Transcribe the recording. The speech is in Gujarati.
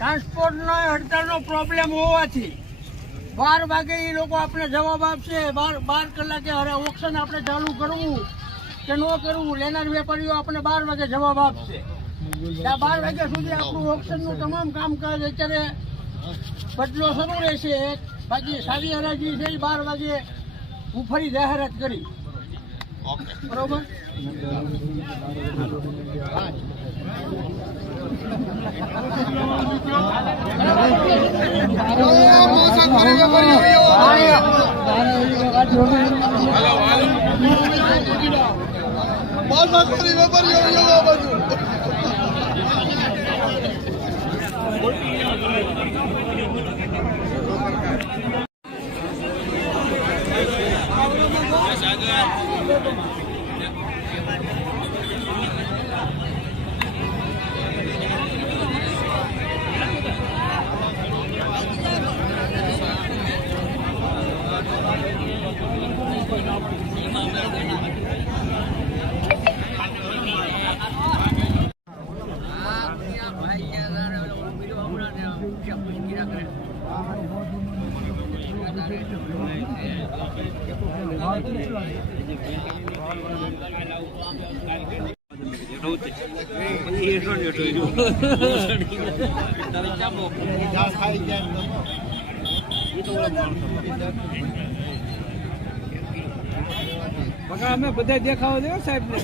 ટ્રાન્સપોર્ટનો હડતાલનો પ્રોબ્લેમ હોવાથી 12 વાગે એ લોકો આપણે જવાબ આપશે. 12 કલાકે અરે ઓક્શન આપણે ચાલુ કરવું કે ન કરવું, લેનાર વેપારીઓ આપણે 12 વાગે જવાબ આપશે. ત્યાં 12 વાગ્યા સુધી આપણું ઓક્શનનું તમામ કામકાજ અત્યારે બદલો શરૂ રહેશે. બાકી સારી હરાજી છે 12 વાગે હું ફરી જાહેરાત કરી. બરોબર. અમે બધા દેખાવા દે સાહેબ ને.